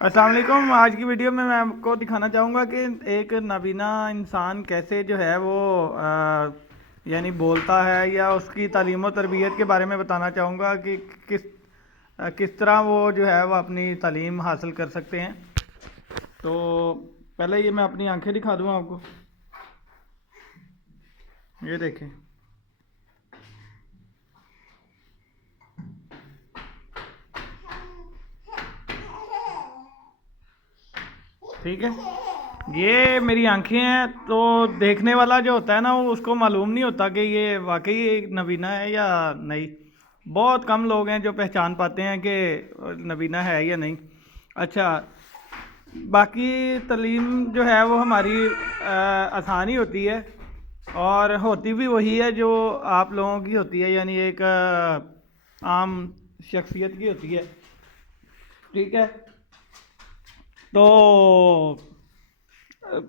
अस्सलाम वालेकुम। आज की वीडियो में मैं आपको दिखाना चाहूँगा कि एक नाबीना इंसान कैसे जो है वो यानी बोलता है, या उसकी तालीम और तरबियत के बारे में बताना चाहूँगा कि किस तरह वो जो है वो अपनी तालीम हासिल कर सकते हैं। तो पहले ये मैं अपनी आंखें दिखा दूँ आपको। ये देखें, ठीक है। ये मेरी आंखें हैं। तो देखने वाला जो होता है ना, वो उसको मालूम नहीं होता कि ये वाकई एक नबीना है या नहीं। बहुत कम लोग हैं जो पहचान पाते हैं कि नबीना है या नहीं। अच्छा, बाकी तालीम जो है वो हमारी आसान ही होती है, और होती भी वही है जो आप लोगों की होती है, यानी एक आम शख्सियत की होती है। ठीक है। तो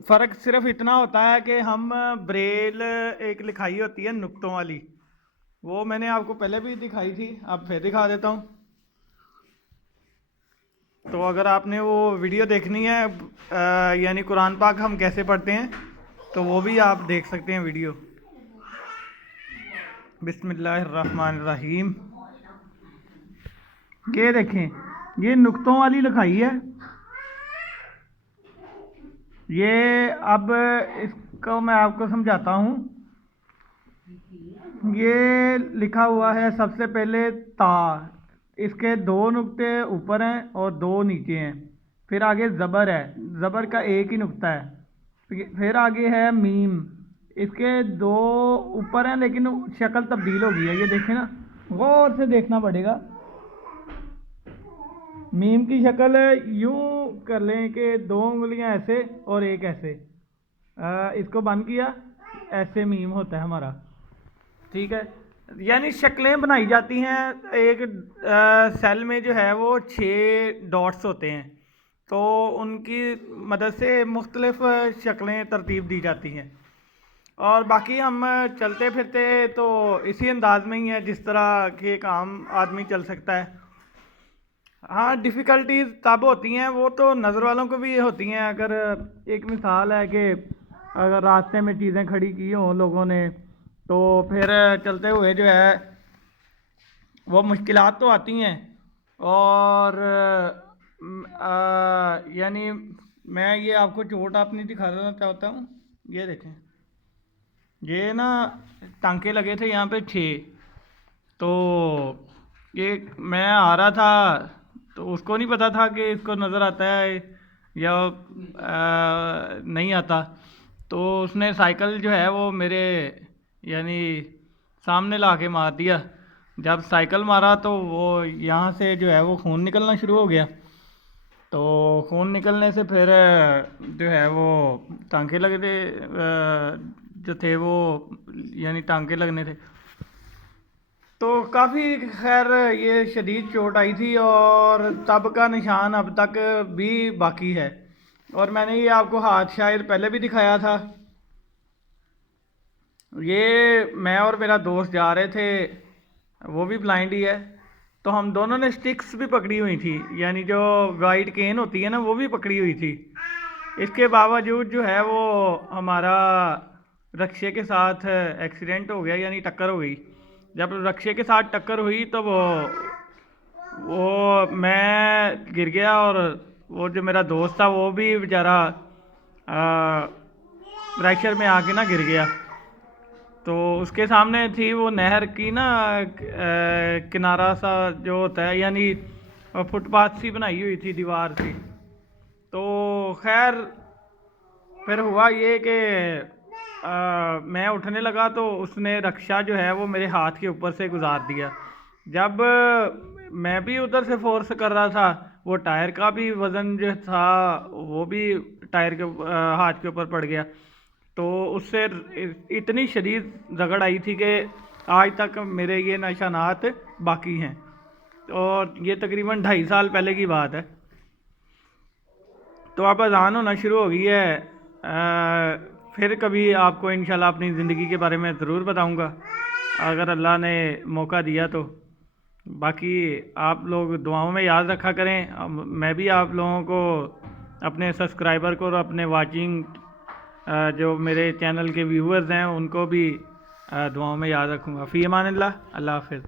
फ़र्क सिर्फ इतना होता है कि हम ब्रेल, एक लिखाई होती है नुक्तों वाली, वो मैंने आपको पहले भी दिखाई थी, अब फिर दिखा देता हूँ। तो अगर आपने वो वीडियो देखनी है यानी कुरान पाक हम कैसे पढ़ते हैं, तो वो भी आप देख सकते हैं वीडियो। बिस्मिल्लाहिर्रहमानिर्रहीम। ये देखें, ये नुक्तों वाली लिखाई है। ये अब इसको मैं आपको समझाता हूँ। ये लिखा हुआ है सबसे पहले ता, इसके दो नुक्ते ऊपर हैं और दो नीचे हैं। फिर आगे ज़बर है, ज़बर का एक ही नुक्ता है। फिर आगे है मीम, इसके दो ऊपर हैं लेकिन शक्ल तब्दील हो गई है। ये देखें ना, गौर से देखना पड़ेगा। मीम की शक्ल यूं कर लें कि दो उंगलियां ऐसे और एक ऐसे, इसको बंद किया, ऐसे मीम होता है हमारा। ठीक है। यानी शक्लें बनाई जाती हैं। एक सेल में जो है वो 6 डॉट्स होते हैं, तो उनकी मदद से मुख्तलिफ शक्लें तरतीब दी जाती हैं। और बाकी हम चलते फिरते तो इसी अंदाज में ही है जिस तरह के एक आम आदमी चल सकता है। हाँ, डिफ़िकल्टीज तब होती हैं, वो तो नज़र वालों को भी होती हैं। अगर एक मिसाल है कि अगर रास्ते में चीज़ें खड़ी की हों लोगों ने, तो फिर चलते हुए जो है वो मुश्किलात तो आती हैं। और यानी मैं ये आपको चोट अपनी दिखाना चाहता हूँ। ये देखें, ये ना टांके लगे थे यहाँ पे 6। तो ये मैं आ रहा था, तो उसको नहीं पता था कि इसको नज़र आता है या नहीं आता। तो उसने साइकिल जो है वो मेरे यानी सामने ला के मार दिया। जब साइकिल मारा तो वो यहाँ से जो है वो खून निकलना शुरू हो गया। तो खून निकलने से फिर जो है वो टांके लगे थे, जो थे वो यानी टांके लगने थे। तो काफ़ी खैर ये शदीद चोट आई थी, और तब का निशान अब तक भी बाकी है। और मैंने ये आपको हाथ शायद पहले भी दिखाया था। ये मैं और मेरा दोस्त जा रहे थे, वो भी ब्लाइंड ही है। तो हम दोनों ने स्टिक्स भी पकड़ी हुई थी, यानी जो वाइट केन होती है ना, वो भी पकड़ी हुई थी। इसके बावजूद जो है वो हमारा रक्शे के साथ एक्सीडेंट हो गया, यानी टक्कर हो गई। जब रक्शे के साथ टक्कर हुई तो वो मैं गिर गया, और वो जो मेरा दोस्त था वो भी बेचारा प्रेशर में आके ना गिर गया। तो उसके सामने थी वो नहर की ना किनारा सा जो होता है, यानी फुटपाथ सी बनाई हुई थी, दीवार सी। तो खैर फिर हुआ ये कि मैं उठने लगा तो उसने रक्षा जो है वो मेरे हाथ के ऊपर से गुजार दिया। जब मैं भी उधर से फोर्स कर रहा था, वो टायर का भी वज़न जो था वो भी टायर के हाथ के ऊपर पड़ गया। तो उससे इतनी शदीद रगड़ आई थी कि आज तक मेरे ये निशानात बाकी हैं, और ये तकरीबन 2.5 साल पहले की बात है। तो अब अज़ान होना शुरू हो गई है। फिर कभी आपको इंशाल्लाह अपनी ज़िंदगी के बारे में ज़रूर बताऊंगा, अगर अल्लाह ने मौका दिया तो। बाकी आप लोग दुआओं में याद रखा करें। मैं भी आप लोगों को, अपने सब्सक्राइबर को और अपने वाचिंग जो मेरे चैनल के व्यूअर्स हैं उनको भी दुआओं में याद रखूँगा। फ़ी अमानिल्लाह, अल्लाह हाफ़िज़।